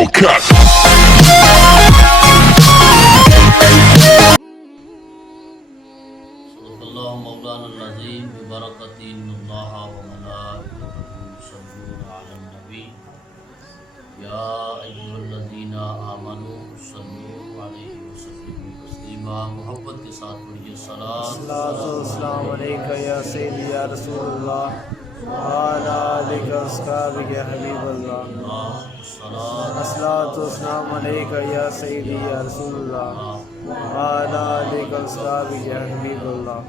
Hellcat. صدق اللہ مولانا العظیم ببرکۃ ان اللہ وملائکتہ یصلون علی النبی یا ایھا الذین آمنوا صلوا علیہ وسلموا تسلیما۔ محبت کے ساتھ پڑھیے الصلاۃ والسلام علیکہ یا سیدی یا رسول اللہ وعلی آلک واصحابک یا حبیب اللہ۔ الصلاۃ والسلام علیکہ یا سیدی یا رسول اللہ وعلی آلک واصحابک یا حبیب اللہ۔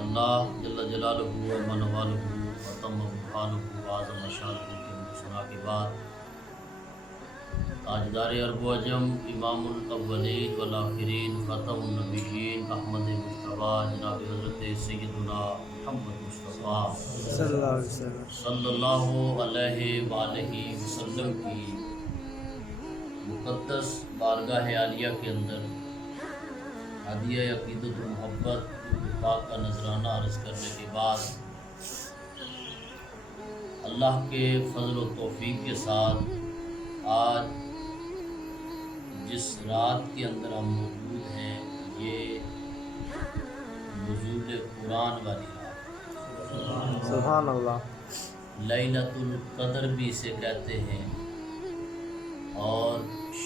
اللہ جل جلالہ و من والہ و تم حالہ اعظم شانہ کے سنا کے بعد تاجدار عرب و عجم امام الاولین والآخرین خاتم النبیین احمد مصطفیٰ جناب حضرت سیدنا محمد مصطفیٰ صلی اللہ علیہ وآلہ وسلم کی مقدس بارگاہ عالیہ کے اندر ہدیہ عقیدت و محبت پاک کا نذرانہ عرض کرنے کے بعد اللہ کے فضل و توفیق کے ساتھ آج جس رات کے اندر ہم موجود ہیں یہ نزول قرآن والی رات، سبحان اللہ، لیلۃ القدر بھی اسے کہتے ہیں اور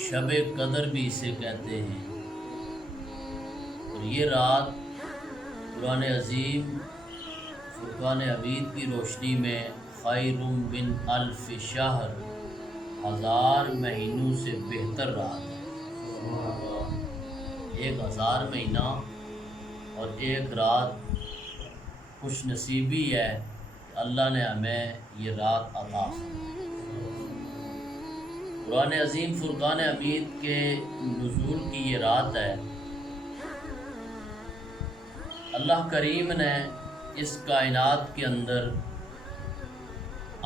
شب قدر بھی اسے کہتے ہیں۔ اور یہ رات قرآن عظیم فرقان حمید کی روشنی میں خیر من الف شہر، 1000 مہینوں سے بہتر رات ہے۔ 1000 مہینہ اور ایک رات خوش نصیبی ہے کہ اللہ نے ہمیں یہ رات عطا فرمائی۔ قرآن عظیم فرقان حمید کے نزول کی یہ رات ہے۔ اللہ کریم نے اس کائنات کے اندر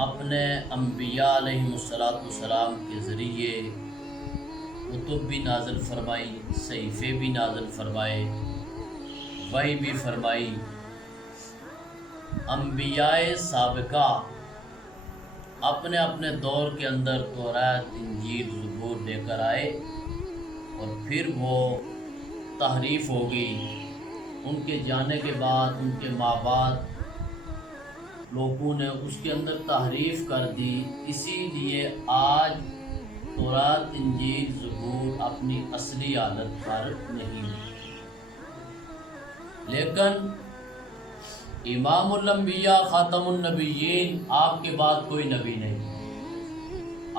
اپنے انبیاء علیہ السلام کے ذریعے کتب بھی نازل فرمائی، صحیفے بھی نازل فرمائے، وحی بھی فرمائی۔ انبیاء سابقہ اپنے اپنے دور کے اندر توراۃ، انجیل، زبور لے کر آئے اور پھر وہ تحریف ہو گئی۔ ان کے جانے کے بعد ان کے ماں بعد لوگوں نے اس کے اندر تحریف کر دی، اسی لیے آج توراۃ، انجیل، زبور اپنی اصلی حالت پر نہیں ہے۔ لیکن امام الانبیاء خاتم النبیین، آپ کے بعد کوئی نبی نہیں۔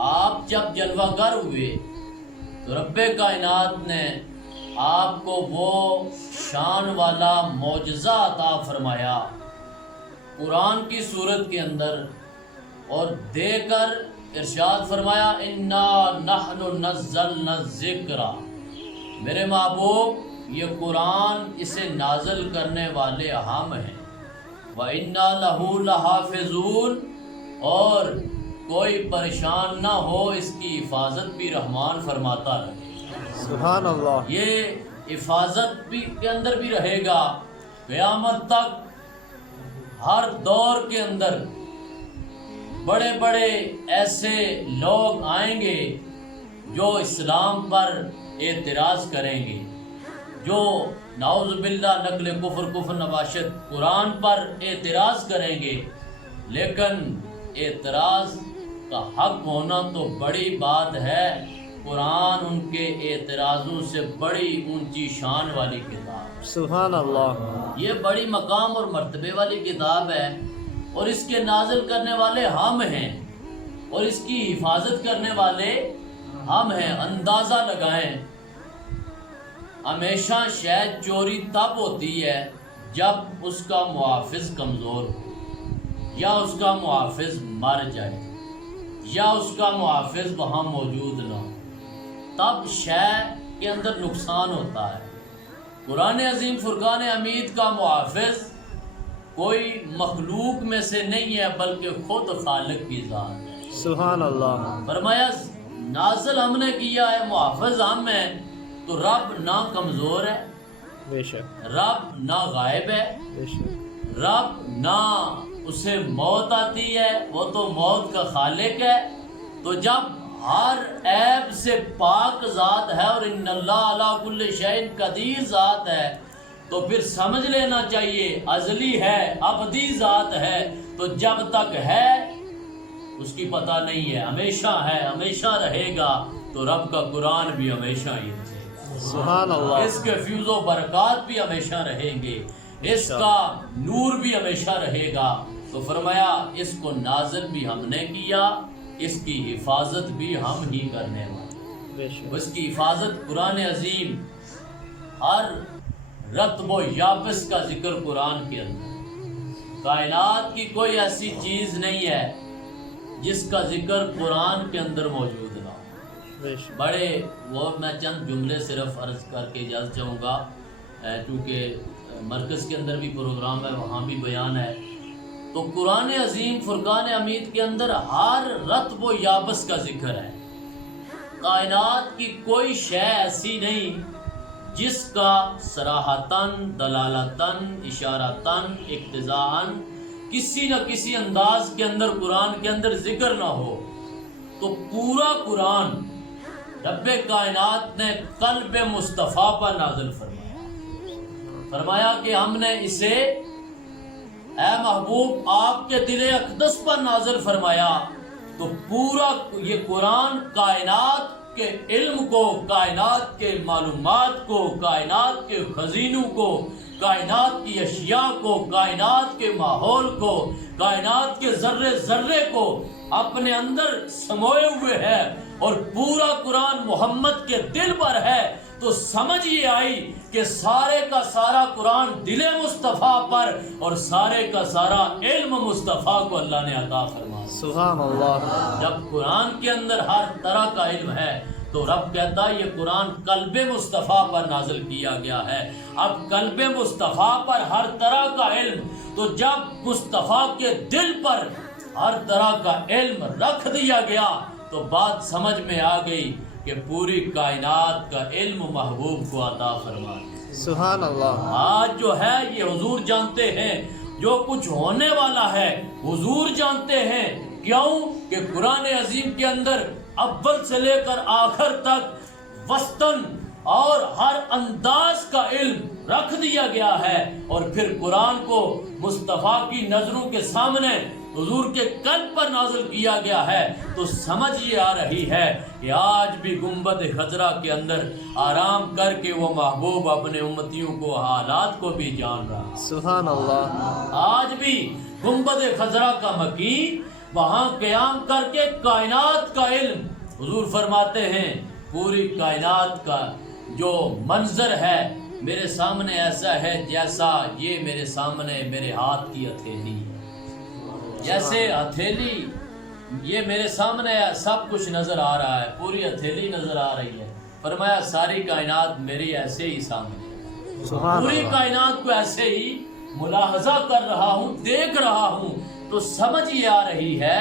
آپ جب جلوہ گر ہوئے تو رب کائنات نے آپ کو وہ شان والا معجزہ عطا فرمایا قرآن کی صورت کے اندر، اور دے کر ارشاد فرمایا انا نحن نزلنا الذکر، میرے محبوب یہ قرآن اسے نازل کرنے والے ہم ہیں، وَإِنَّا لَهُ لَحَافِظُونَ، اور کوئی پریشان نہ ہو، اس کی حفاظت بھی رحمان فرماتا رہے۔ سبحان اللہ، یہ حفاظت بھی کے اندر بھی رہے گا قیامت تک۔ ہر دور کے اندر بڑے بڑے ایسے لوگ آئیں گے جو اسلام پر اعتراض کریں گے، جو نعوذ باللہ نقل کفر نباشت قرآن پر اعتراض کریں گے، لیکن اعتراض کا حق ہونا تو بڑی بات ہے۔ قرآن ان کے اعتراضوں سے بڑی اونچی شان والی کتاب، سبحان اللہ، یہ بڑی مقام اور مرتبے والی کتاب ہے، اور اس کے نازل کرنے والے ہم ہیں اور اس کی حفاظت کرنے والے ہم ہیں۔ اندازہ لگائیں، ہمیشہ شاید چوری تب ہوتی ہے جب اس کا محافظ کمزور ہو، یا اس کا محافظ مر جائے، یا اس کا محافظ وہاں موجود نہ ہو، تب شے کے اندر نقصان ہوتا ہے۔ قرآن عظیم فرقان حمید کا محافظ کوئی مخلوق میں سے نہیں ہے بلکہ خود خالق کی ذات ہے۔ سبحان اللہ، فرمایا نازل ہم نے کیا ہے، محافظ ہم ہیں، تو رب نہ کمزور ہے، بے شک، رب نہ غائب ہے، بے شک، رب نہ اسے موت آتی ہے، وہ تو موت کا خالق ہے۔ تو جب ہر عیب سے پاک ذات ہے اور ان اللہ علی کل شیء قدیر ذات ہے، تو پھر سمجھ لینا چاہیے ازلی ہے، ابدی ذات ہے، تو جب تک ہے اس کی پتہ نہیں ہے، ہمیشہ رہے گا، تو رب کا قرآن بھی ہمیشہ ہی رہے گا، سبحان اللہ، اس کے فیض و برکات بھی ہمیشہ رہیں گے، اس کا نور بھی ہمیشہ رہے گا۔ تو فرمایا اس کو نازل بھی ہم نے کیا، اس کی حفاظت بھی ہم ہی کرنے والے، اس کی حفاظت قرآن عظیم، ہر رطب و یابس کا ذکر قرآن کے اندر، کائنات کی کوئی ایسی چیز نہیں ہے جس کا ذکر قرآن کے اندر موجود نہ ہو۔ بڑے وہ میں چند جملے صرف عرض کر کے اجازت چاہوں گا، کیونکہ مرکز کے اندر بھی پروگرام ہے، وہاں بھی بیان ہے۔ تو قرآن عظیم فرقان حمید کے اندر ہر رطب و یابس کا ذکر ہے، کائنات کی کوئی شے ایسی نہیں جس کا صراحتاً، دلالتاً، اشارتاً، اقتضاءً کسی نہ کسی انداز کے اندر قرآن کے اندر ذکر نہ ہو۔ تو پورا قرآن رب کائنات نے قلب مصطفیٰ پر نازل فرمایا کہ ہم نے اسے اے محبوب آپ کے دل اقدس پر نازل فرمایا۔ تو پورا یہ قرآن کائنات کے علم کو، کائنات کے معلومات کو، کائنات کے خزینوں کو، کائنات کی اشیاء کو، کائنات کے ماحول کو، کائنات کے ذرے ذرے کو اپنے اندر سموئے ہوئے ہے، اور پورا قرآن محمد کے دل پر ہے۔ تو سمجھ یہ آئی کہ سارے کا سارا قرآن دل مصطفیٰ پر اور سارے کا سارا علم مصطفیٰ کو اللہ نے عطا فرمایا۔ سبحان اللہ۔ جب قرآن کے اندر ہر طرح کا علم ہے تو رب کہتا ہے یہ قرآن قلب مصطفیٰ پر نازل کیا گیا ہے۔ اب قلب مصطفیٰ پر ہر طرح کا علم، تو جب مصطفیٰ کے دل پر ہر طرح کا علم رکھ دیا گیا تو بات سمجھ میں آ گئی کہ پوری کائنات کا علم محبوب کو عطا فرما دیا۔ سبحان اللہ۔ آج جو ہے یہ حضور جانتے ہیں، جو کچھ ہونے والا ہے حضور جانتے ہیں۔ کیوں کہ قرآن عظیم کے اندر اول سے لے کر آخر تک وسطاً اور ہر انداز کا علم رکھ دیا گیا ہے، اور پھر قرآن کو مصطفیٰ کی نظروں کے سامنے حضور کے قلب پر نازل کیا گیا ہے۔ تو سمجھ یہ آ رہی ہے کہ آج بھی گنبد خضرا کے اندر آرام کر کے وہ محبوب اپنے امتیوں کو، حالات کو بھی جان رہا ہے۔ سبحان اللہ۔ آج بھی گنبد خضرا کا مکین وہاں قیام کر کے کائنات کا علم، حضور فرماتے ہیں پوری کائنات کا جو منظر ہے میرے سامنے ایسا ہے جیسا یہ میرے سامنے میرے ہاتھ کی ہتھیلی ہے، جیسے ہتھیلی یہ میرے سامنے سب کچھ نظر آ رہا ہے، پوری ہتھیلی نظر آ رہی ہے۔ فرمایا ساری کائنات میری ایسے ہی سامنے ہے، پوری کائنات کو ایسے ہی ملاحظہ کر رہا ہوں، دیکھ رہا ہوں۔ تو سمجھ یہ آ رہی ہے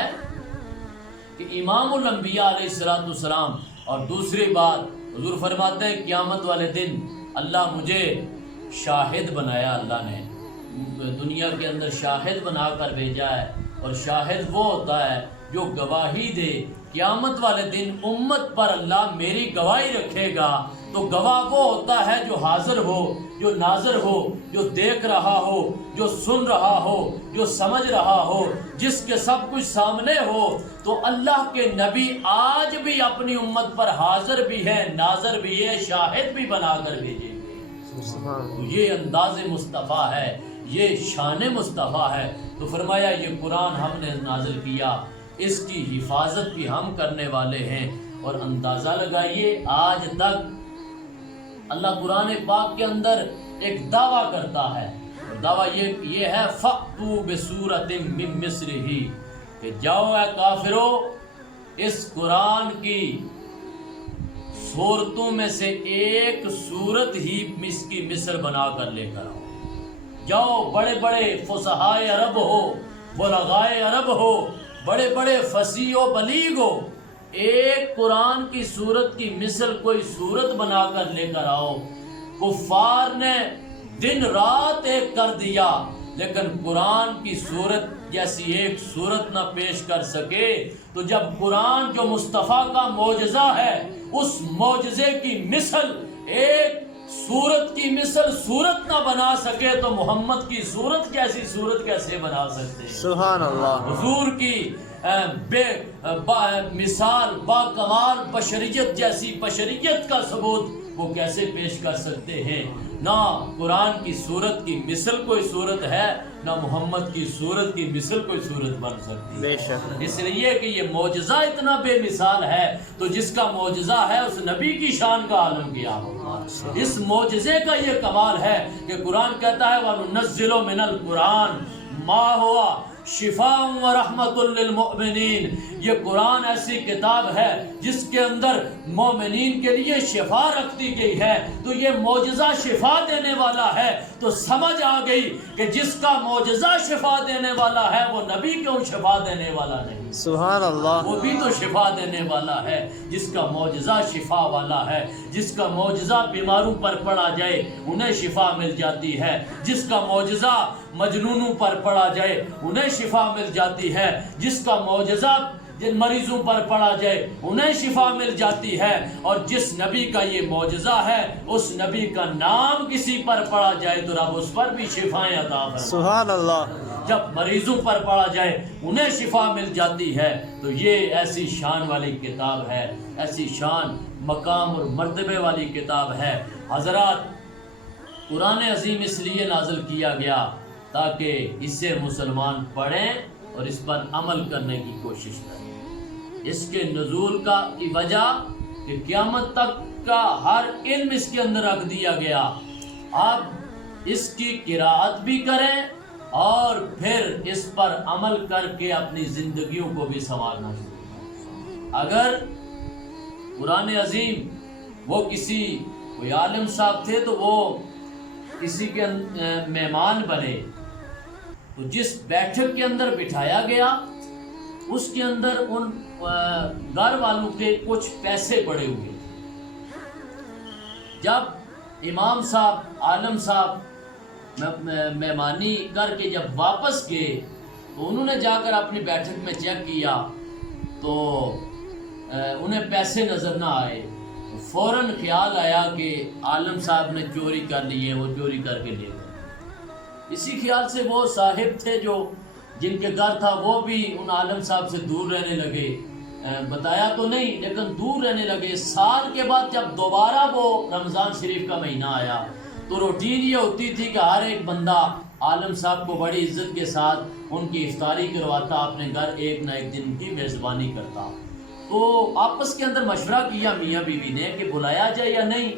کہ امام الانبیاء علیہ السلام، اور دوسری بات حضور فرماتے ہیں قیامت والے دن اللہ مجھے شاہد بنایا، اللہ نے دنیا کے اندر شاہد بنا کر بھیجا ہے، اور شاہد وہ ہوتا ہے جو گواہی دے۔ قیامت والے دن امت پر اللہ میری گواہی رکھے گا، تو گواہ وہ ہوتا ہے جو حاضر ہو، جو ناظر ہو، جو دیکھ رہا ہو، جو سن رہا ہو، جو سمجھ رہا ہو، جس کے سب کچھ سامنے ہو۔ تو اللہ کے نبی آج بھی اپنی امت پر حاضر بھی ہے، ناظر بھی ہے، شاہد بھی بنا کر بھیجیں گے۔ تو یہ انداز مصطفیٰ ہے، یہ شان مصطفیٰ ہے۔ تو فرمایا یہ قرآن ہم نے نازل کیا، اس کی حفاظت بھی ہم کرنے والے ہیں۔ اور اندازہ لگائیے آج تک اللہ قرآن پاک کے اندر ایک دعویٰ کرتا ہے، دعویٰ یہ ہے فَأْتُوا بِسُورَةٍ مِّن مِّثْلِهِ، کہ جاؤ اے کافرو اس قرآن کی صورتوں میں سے ایک صورت ہی اس کی مثل بنا کر لے کر آؤ۔ جاؤ بڑے بڑے فصحائے عرب ہو، بلغائے عرب ہو، بڑے بڑے فصیح و بلیغ ہو، ایک قرآن کی صورت کی مثل کوئی صورت بنا کر لے کر آؤ۔ کفار نے دن رات ایک کر دیا، لیکن قرآن کی صورت جیسی ایک صورت نہ پیش کر سکے۔ تو جب قرآن جو مصطفیٰ کا معجزہ ہے اس معجزے کی مثل ایک صورت کی مثل صورت نہ بنا سکے تو محمد کی صورت جیسی صورت کیسے بنا سکتے ہیں؟ سبحان اللہ. حضور کی مثال با کمال بشریت جیسی بشریت کا ثبوت وہ کیسے پیش کر سکتے ہیں؟ نہ قرآن کی صورت کی مثل کوئی صورت ہے، نہ محمد کی صورت کی مثل کوئی صورت بن سکتی ہے. بے شک. اس لیے کہ یہ معجزہ اتنا بے مثال ہے تو جس کا معجزہ ہے اس نبی کی شان کا عالم کیا ہوگا. اس معجزے کا یہ کمال ہے کہ قرآن کہتا ہے وَنُنَزِّلُ مِنَ الْقُرْآنِ مَا هُوَ شفاء و رحمت للمؤمنین. یہ قرآن ایسی کتاب ہے جس کے اندر مومنین کے لیے شفا رکھ دی گئی ہے. تو یہ معجزہ شفا دینے والا ہے تو سمجھ آ گئی کہ جس کا معجزہ شفا دینے والا ہے وہ نبی کیوں شفا دینے والا نہیں؟ سبحان اللہ. وہ بھی تو شفا دینے والا ہے جس کا معجزہ شفا والا ہے، جس کا معجزہ بیماروں پر پڑا جائے انہیں شفا مل جاتی ہے، جس کا معجزہ مجنونوں پر پڑا جائے انہیں شفا مل جاتی ہے، جس کا معجزہ جن مریضوں پر پڑا جائے انہیں شفا مل جاتی ہے. اور جس نبی کا یہ معجزہ ہے اس نبی کا نام کسی پر پڑا جائے تو رب اس پر بھی شفائیں عطا فرمائے. سبحان اللہ. جب مریضوں پر پڑا جائے انہیں شفا مل جاتی ہے. تو یہ ایسی شان والی کتاب ہے، ایسی شان مقام اور مرتبے والی کتاب ہے. حضرات قرآن عظیم اس لیے نازل کیا گیا تاکہ اسے مسلمان پڑھیں اور اس پر عمل کرنے کی کوشش کریں. اس کے نزول کی وجہ کہ قیامت تک کا ہر علم اس کے اندر رکھ دیا گیا. آپ اس کی قراءت بھی کریں اور پھر اس پر عمل کر کے اپنی زندگیوں کو بھی سنوارنا شروع کریں. اگر قرآن عظیم وہ کوئی عالم صاحب تھے تو وہ کسی کے مہمان بنے تو جس بیٹھک کے اندر بٹھایا گیا اس کے اندر ان گھر والوں کے کچھ پیسے پڑے ہوئے تھے. جب امام صاحب عالم صاحب مہمانی کر کے جب واپس گئے تو انہوں نے جا کر اپنی بیٹھک میں چیک کیا تو انہیں پیسے نظر نہ آئے. فوراً خیال آیا کہ عالم صاحب نے چوری کر لی ہے، وہ چوری کر کے لے گئے. اسی خیال سے وہ صاحب تھے جن کے گھر تھا وہ بھی ان عالم صاحب سے دور رہنے لگے. بتایا تو نہیں لیکن دور رہنے لگے. سال کے بعد جب دوبارہ وہ رمضان شریف کا مہینہ آیا تو روٹین یہ ہوتی تھی کہ ہر ایک بندہ عالم صاحب کو بڑی عزت کے ساتھ ان کی افطاری کرواتا، اپنے گھر ایک نہ ایک دن کی میزبانی کرتا. تو آپس کے اندر مشورہ کیا میاں بیوی نے کہ بلایا جائے یا نہیں.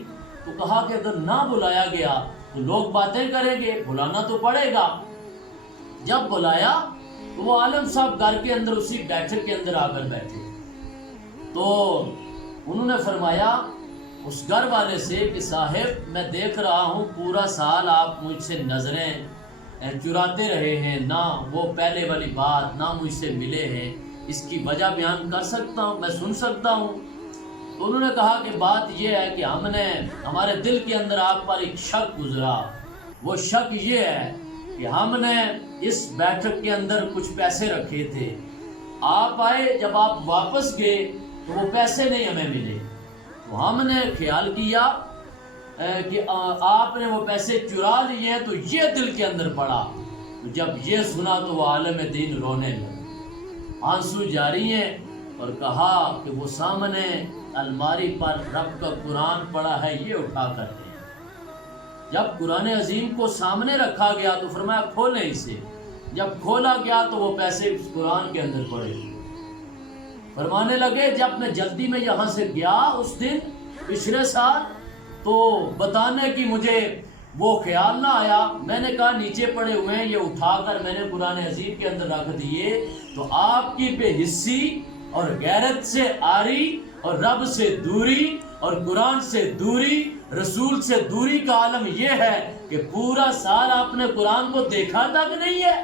تو کہا کہ اگر نہ بلایا گیا تو لوگ باتیں کریں گے، بلانا تو پڑے گا. جب بلایا تو وہ عالم صاحب گھر کے اندر اسی بیٹھک کے اندر آ کر بیٹھے تو انہوں نے فرمایا اس گھر والے سے کہ صاحب میں دیکھ رہا ہوں پورا سال آپ مجھ سے نظریں چراتے رہے ہیں، نہ وہ پہلے والی بات نہ مجھ سے ملے ہیں، اس کی وجہ بیان کر سکتا ہوں، میں سن سکتا ہوں. تو انہوں نے کہا کہ بات یہ ہے کہ ہمارے دل کے اندر آپ پر ایک شک گزرا. وہ شک یہ ہے کہ ہم نے اس بیٹھک کے اندر کچھ پیسے رکھے تھے، آپ آئے جب آپ واپس گئے تو وہ پیسے نہیں ہمیں ملے. تو ہم نے خیال کیا کہ آپ نے وہ پیسے چرا لیے ہیں، تو یہ دل کے اندر پڑا. تو جب یہ سنا تو وہ عالم دین رونے لگے، آنسو جاری ہیں، اور کہا کہ وہ سامنے الماری پر رب کا قرآن پڑا ہے، یہ اٹھا کر دیں. جب قرآن عظیم کو سامنے رکھا گیا تو فرمایا کھولیں اسے. جب کھولا گیا تو وہ پیسے اس قرآن کے اندر پڑے. فرمانے لگے جب میں جلدی میں یہاں سے گیا اس دن پچھلے سال تو بتانے کی مجھے وہ خیال نہ آیا. میں نے کہا نیچے پڑے ہوئے ہیں، یہ اٹھا کر میں نے قرآن عظیم کے اندر رکھ دیے. تو آپ کی بے حسی اور غیرت سے آری اور رب سے دوری اور قرآن سے دوری، رسول سے دوری کا عالم یہ ہے کہ پورا سال آپ نے قرآن کو دیکھا تک نہیں ہے،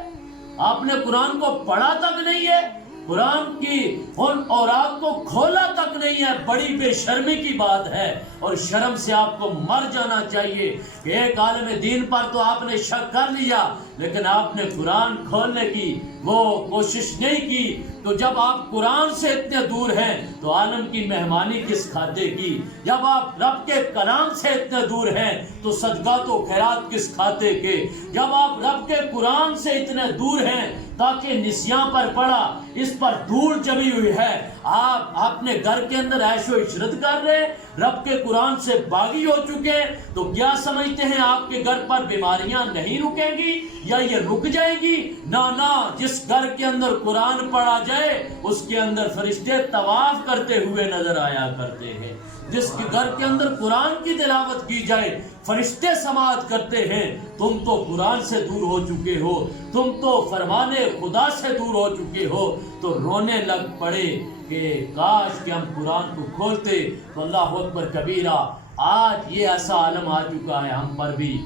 آپ نے قرآن کو پڑھا تک نہیں ہے، قرآن کی ان اوراق کو کھولا تک فرق نہیں ہے، بڑی بے شرمی کی بات ہے، اور شرم سے آپ کو مر جانا چاہیے کہ ایک عالم دین پر تو آپ نے شک کر لیا، لیکن آپ نے قرآن کھولنے کی وہ کوشش نہیں کی۔ تو جب آپ قرآن سے اتنے دور ہیں تو عالم کی مہمانی کس کھاتے کی؟ جب آپ رب کے کلام سے اتنے دور ہیں تو صدقات و خیرات کس کھاتے کے؟ جب آپ رب کے قرآن سے اتنے دور ہیں تاکہ نسیاں پر پڑا، اس پر دھول جمی ہوئی ہے، آپ اپنے گھر کے اندر عیش و عشرت کر رہے، رب کے قرآن سے باغی ہو چکے، تو کیا سمجھتے ہیں آپ کے گھر پر بیماریاں نہیں رکیں گی یا یہ رک جائیں گی؟ نہ، جس گھر کے اندر قرآن پڑھا جائے اس کے اندر فرشتے طواف کرتے ہوئے نظر آیا کرتے ہیں، جس کے گھر کے اندر قرآن کی تلاوت کی جائے فرشتے سماعت کرتے ہیں۔ تم تو قرآن سے دور ہو چکے ہو، تم تو فرمان خدا سے دور ہو چکے ہو، تو رونے لگ پڑے کہ کاش کہ ہم قرآن کو کھولتے تو اللہ اکبر کبیرہ۔ آج یہ ایسا عالم آ چکا ہے ہم پر بھی،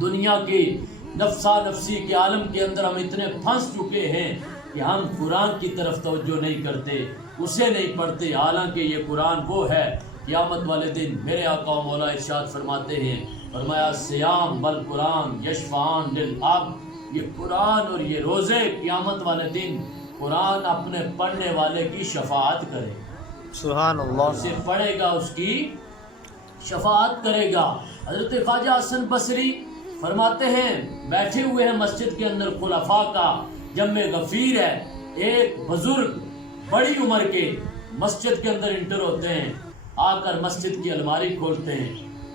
دنیا کی نفسا نفسی کے عالم کے اندر ہم اتنے پھنس چکے ہیں کہ ہم قرآن کی طرف توجہ نہیں کرتے، اسے نہیں پڑھتے، حالانکہ یہ قرآن وہ ہے۔ قیامت والے دن میرے آقا و مولا ارشاد فرماتے ہیں، فرمایا سیام بل قرآن یشفعان للعبد، یہ قرآن اور یہ روزے قیامت والے دن قرآن اپنے پڑھنے والے کی شفاعت کرے، سبحان اللہ، اسے پڑھے گا اس کی شفاعت کرے گا۔ حضرت خواجہ حسن بصری فرماتے ہیں بیٹھے ہوئے ہیں مسجد کے اندر، خلفاء کا جمع غفیر ہے، ایک بزرگ بڑی عمر کے مسجد کے اندر انٹر ہوتے ہیں، آ کر مسجد کی الماری کھولتے ہیں،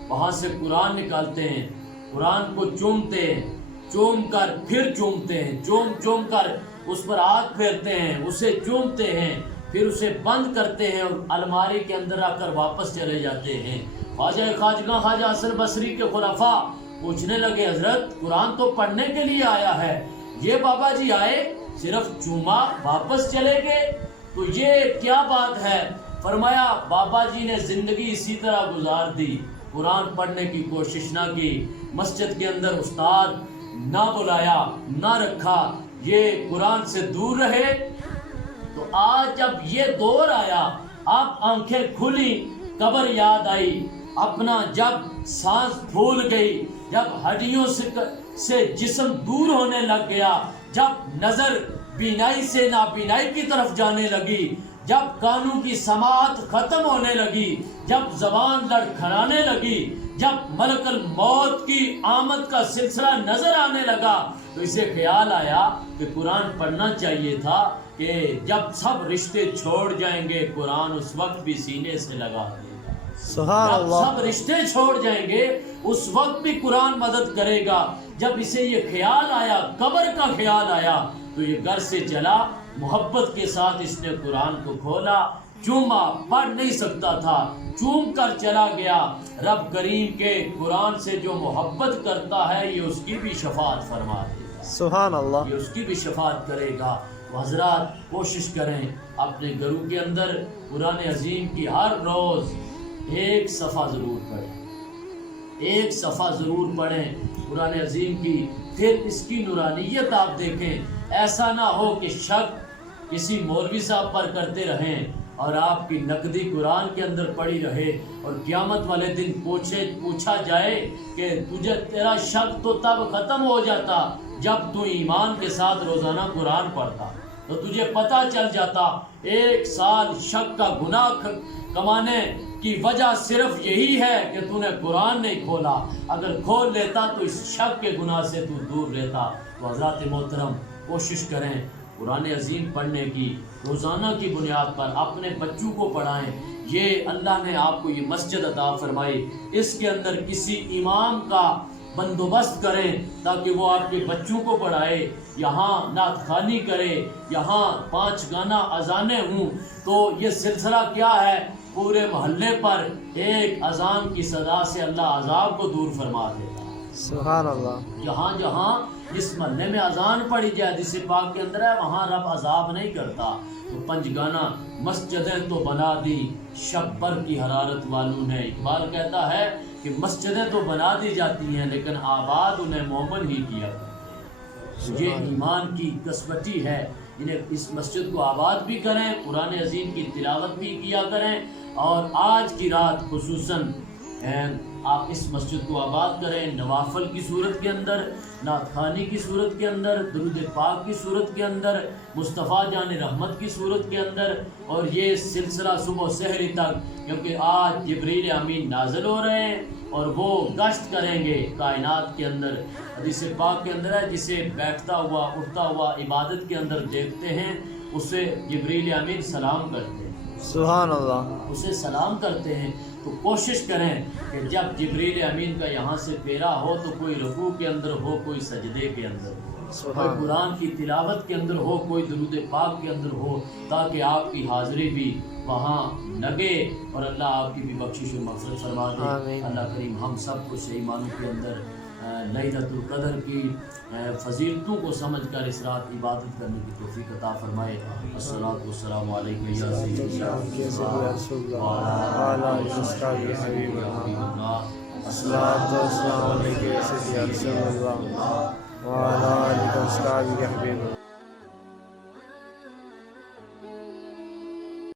وہاں سے قرآن نکالتے ہیں، قرآن کو چومتے ہیں، چوم کر پھر چومتے ہیں، چوم کر اس پر ہاتھ پھیرتے ہیں، اسے چومتے ہیں، پھر اسے بند کرتے ہیں اور الماری کے اندر آ کر واپس چلے جاتے ہیں۔ خواجہ حسن بصری کے خلفاء پوچھنے لگے، حضرت قرآن تو پڑھنے کے لیے آیا ہے، یہ بابا جی آئے صرف چوما واپس چلے گئے، تو یہ کیا بات ہے؟ فرمایا بابا جی نے زندگی اسی طرح گزار دی، قرآن پڑھنے کی کوشش نہ کی، مسجد کے اندر استاد نہ بلایا نہ رکھا، یہ قرآن سے دور رہے۔ تو آج جب یہ دور آیا، آپ آنکھیں کھلی، قبر یاد آئی، اپنا جب سانس پھول گئی، جب ہڈیوں سے جسم دور ہونے لگ گیا، جب نظر بینائی سے نابینائی کی طرف جانے لگی، جب کانوں کی سماعت ختم ہونے لگی، جب زبان لڑکھڑانے لگی، جب ملک الموت کی آمد کا سلسلہ نظر آنے لگا، تو اسے خیال آیا کہ قرآن پڑھنا چاہیے تھا کہ جب سب رشتے چھوڑ جائیں گے قرآن اس وقت بھی سینے سے لگا دے گا، سبحان جب اللہ، سب رشتے چھوڑ جائیں گے اس وقت بھی قرآن مدد کرے گا۔ جب اسے یہ خیال آیا، قبر کا خیال آیا، تو یہ گھر سے چلا، محبت کے ساتھ اس نے قرآن کو کھولا، چوما، پڑھ نہیں سکتا تھا، چوم کر چلا گیا۔ رب کریم کے قرآن سے جو محبت کرتا ہے یہ اس کی بھی شفاعت فرما دے گا، سبحان اللہ، یہ اس کی بھی شفاعت کرے گا۔ حضرات کوشش کریں اپنے گھروں کے اندر قرآن عظیم کی ہر روز ایک صفحہ ضرور پڑھیں، ایک صفحہ ضرور پڑھیں قرآن عظیم کی، پھر اس کی نورانیت آپ دیکھیں۔ ایسا نہ ہو کہ شک کسی مولوی صاحب پر کرتے رہیں اور آپ کی نقدی قرآن کے اندر پڑی رہے، اور قیامت والے دن پوچھا جائے کہ تجھے تیرا شک تو تب ختم ہو جاتا جب تو ایمان کے ساتھ روزانہ قرآن پڑھتا، تو تجھے پتہ چل جاتا 1 سال شک کا گناہ کمانے کی وجہ صرف یہی ہے کہ تو نے قرآن نہیں کھولا، اگر کھول لیتا تو اس شک کے گناہ سے تو دور رہتا۔ تو حضرات محترم کوشش کریں قرآن عظیم پڑھنے کی، روزانہ کی بنیاد پر اپنے بچوں کو پڑھائیں۔ یہ اللہ نے آپ کو یہ مسجد عطا فرمائی، اس کے اندر کسی امام کا بندوبست کریں تاکہ وہ آپ کے بچوں کو پڑھائے، یہاں نعت خوانی کرے، یہاں 5 گانا اذانیں ہوں، تو یہ سلسلہ کیا ہے؟ پورے محلے پر ایک اذان کی صدا سے اللہ عذاب کو دور فرما دیتا ہے۔ سبحان اللہ، جہاں جہاں جس محلے میں اذان پڑھی جائے حدیث پاک کے اندر ہے، وہاں رب عذاب نہیں کرتا۔ تو 5 گانا مسجدیں تو بنا دی شبر کی حرارت والوں نے، اقبال کہتا ہے کہ مسجدیں تو بنا دی جاتی ہیں لیکن آباد انہیں مومن ہی کیا کرتے ہیں۔ یہ ایمان کی کسوٹی ہے، انہیں اس مسجد کو آباد بھی کریں، قرآن عظیم کی تلاوت بھی کیا کریں، اور آج کی رات خصوصاً آپ اس مسجد کو آباد کریں، نوافل کی صورت کے اندر، نعت خوانی کی صورت کے اندر، درود پاک کی صورت کے اندر، مصطفیٰ جان رحمت کی صورت کے اندر، اور یہ سلسلہ صبح سحری تک، کیونکہ آج جبریل امین نازل ہو رہے ہیں اور وہ گشت کریں گے کائنات کے اندر۔ حدیث پاک کے اندر ہے، جسے بیٹھتا ہوا اٹھتا ہوا عبادت کے اندر دیکھتے ہیں اسے جبریل امین سلام کرتے ہیں، سبحان اللہ۔ اسے سلام کرتے ہیں۔ تو کوشش کریں کہ جب جبریل امین کا یہاں سے پھیرا ہو تو کوئی رکوع کے اندر ہو، کوئی سجدے کے اندر ہو، کوئی قرآن کی تلاوت کے اندر ہو، کوئی درود پاک کے اندر ہو، تاکہ آپ کی حاضری بھی وہاں لگے اور اللہ آپ کی بھی بخشش و مغفرت فرما دے۔ اللہ کریم ہم سب کو صحیح معنوں کے اندر لیلۃ القدر کی فضیلتوں کو سمجھ کر اس رات عبادت کرنے کی توفیق عطا فرمائے۔ الصلاۃ والسلام علیکم یا سیدی یا رسول اللہ وعلی آلہ وصحبہ حبیب اللہ۔ الصلاۃ والسلام علیکم یا سیدی یا رسول اللہ وعلی آلہ وصحبہ حبیب اللہ۔